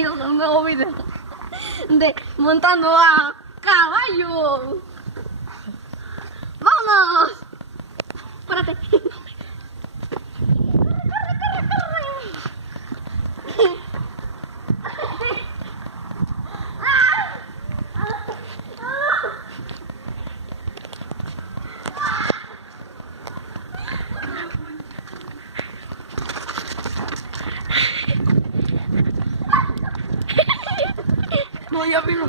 bienvenidos a un nuevo video de montando a caballo. ¡Vámonos! Espérate. No, ya vino.